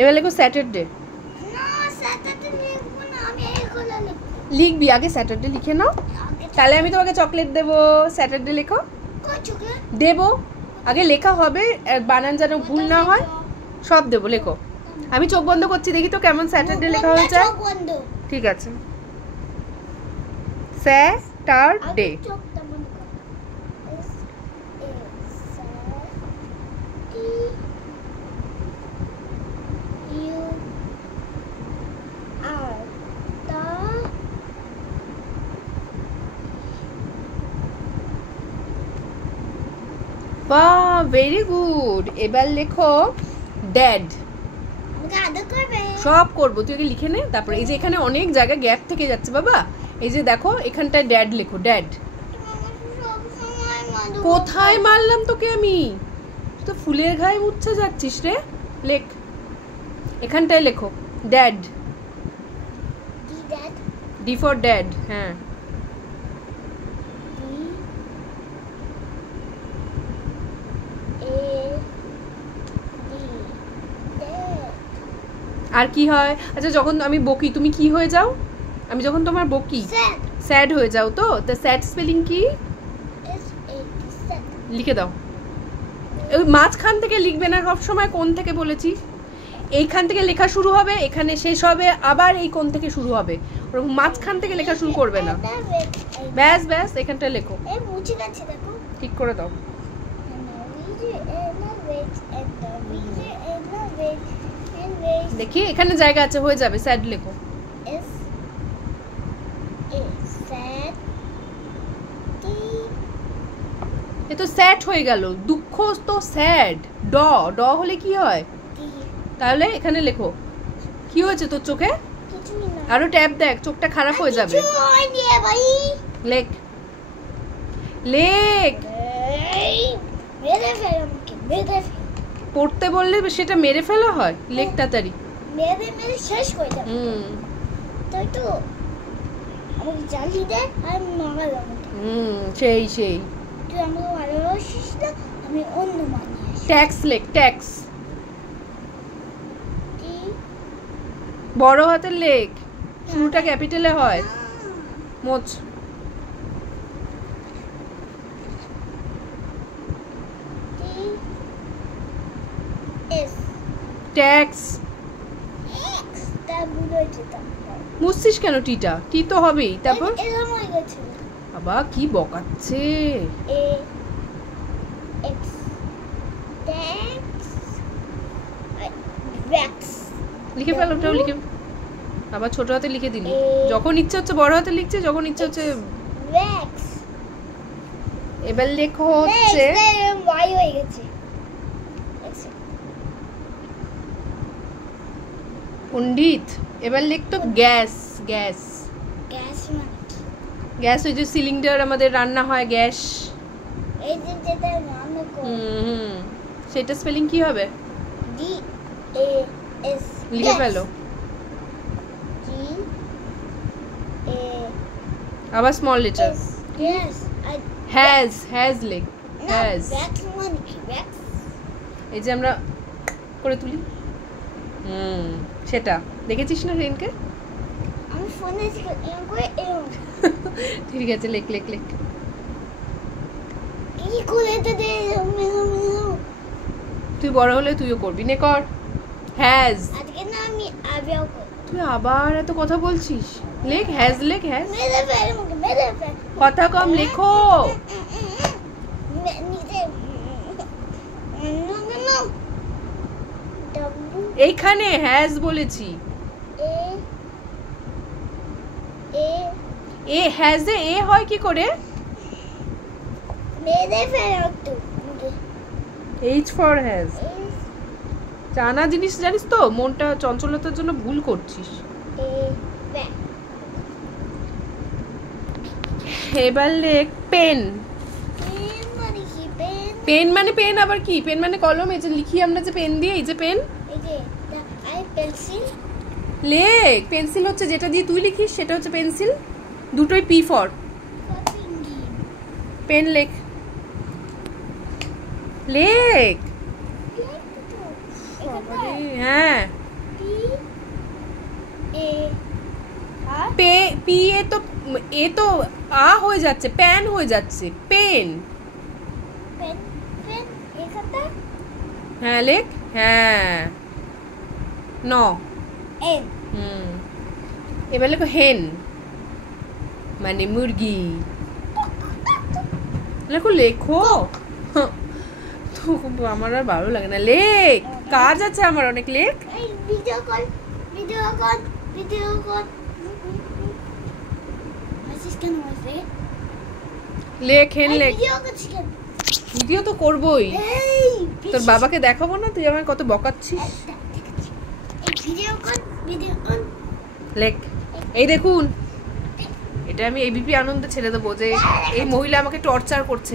এবার লেখো স্যাটারডে। লিখবি আগে, স্যাটারডে লিখে নাও, তাহলে আমি তোমাকে চকলেট দেবো। স্যাটারডে লেখো। দেবো, আগে লেখা হবে, বানান যেন ভুল না হয়, সব দেবো। লেখো, আমি চোখ বন্ধ করছি, দেখি তো কেমন স্যাটারডে লেখা হয়েছে। ঠিক আছে, স্যাটারডে। বাহ, ভেরি গুড। এবার লেখো ড্যাড। সব করবো, তুই আগে লিখে নে, তারপরে এই যে এখানে অনেক জায়গা গ্যাপ থেকে যাচ্ছে বাবা, এই যে দেখো এখানটায় ড্যাড লেখো, ড্যাড। কোথায় মারলাম তোকে আমি? তো ফুলের গায়ে মুচ্ছে যাচ্ছিস রে। লেখ, এখানটায় লেখো ড্যাড। D for dad. হ্যাঁ, আর কি হয়? আচ্ছা, যখন আমি বকি তুমি কি হয়ে যাও? আমি যখন তোমার বকি স্যাড হয়ে যাও তো স্যাড স্পেলিং কি? লিখে দাও। ওই মাঝখান থেকে লিখবে না সব সময়, কোন থেকে বলেছি? এইখান থেকে লেখা শুরু হবে, এখানে শেষ হবে, আবার এই কোন থেকে শুরু হবে, ওরকম মাঝখান থেকে লেখা শুরু করবে না। ব্যাস ব্যাস, এখানটা লেখো, ঠিক করে দাও। দেখি এখানে জায়গা আছে, হয়ে যাবে। স্যাড লেখো। এ তো স্যাড হয়ে গেল, দুঃখ তো স্যাড। ড ড হলে কি হয়? তাহলে এখানে লেখো। কি হয়েছে তোর চোখে? আরো ট্যাপ দেখ, চোখটা খারাপ হয়ে যাবে। লেখ লেখ। পড়তে বললে সেটা মেরে ফেলা হয়? লেখ তাড়াতাড়ি। মেরে শেষ করে দাও। তাই তো আমাকে জ্বালিয়ে দে আর মারালাম। সেই সেই। তুই আমাকে ভালোবাসিস না, আমি অন্য মানিয়ে। ট্যাক্স লেখ, ট্যাক্স। বড় হাতের লেখ, শুরুটা ক্যাপিটালে হয়। মোচ। ট্যাক্স। মুছছিস কেন টিটা? টি তো হবেই। তারপর বাবা কি বকাচ্ছে। লিখে ফেল, ওটাও লিখে। আবার ছোট হাতে লিখে দিলি, যখন ইচ্ছে হচ্ছে বড় হাতে লিখছে, যখন ইচ্ছে হচ্ছে। এবার লেখো হচ্ছে পণ্ডিত। এবার লিখতো গ্যাস। গ্যাস গ্যাস গ্যাস ওই যে সিলিন্ডার আমাদের রান্না হয়, গ্যাস। এই যে যেটা রান্না করে, সেটা স্পেলিং কি হবে? D A S. লিখে ফেলো। জি এ, আবার স্মল লেটার। গ্যাস। হ্যাজ লেখ। হ্যাজ। এই যে আমরা করে তুলি, সেটা দেখেছিস না সেদিনকে? আমি ফোনে ঠিক আছে, লেখ লেখ লেখ। তুই বড় হলে তুইও করবি, নে কর। হ্যাজ। আজকে না আমি আবিয়াও করব। তুই আবার এত কথা বলছিস, লেখ হ্যাজ লেখ। হ্যাজ কথা কম লেখো। এইখানে হ্যাজ বলেছি। এ হ্যাজে এ হয় কি করে? H for has. জানা জিনিস জানিস তো, মনটা চঞ্চলতার জন্য ভুল করছিস। এবার লেখ পেন। পেন মানে পেন আবার কি? পেন মানে কলম। এই যে লিখি আমরা যে পেন দিয়ে, এই যে পেন। লেখ, পেন্সিল হচ্ছে যেটা দিয়ে তুই লিখিস, সেটা হচ্ছে পেন্সিল। দুটোই পি ফর পেন। লেখ লেখ। হ্যাঁ পে পি এ তো আ হয়ে যাচ্ছে, প্যান হয়ে যাচ্ছে, পেন। হ্যাঁ লেখ, হ্যাঁ ন। এবার লেখো হেন, মানে মুরগি। লেখো লেখো, তো আমার আর ভালো লাগে না। লেখ, কাজ আছে আমার অনেক। লেখ, লেখ হেন লেখ। ভিডিও তো করবোই, তোর বাবাকে দেখাবো না তুই আমায় কত বকাচ্ছিস। লেখ, এই দেখুন, এটা আমি এবিপি আনন্দে ছেড়ে দেবো যে এই মহিলা আমাকে টর্চার করছে।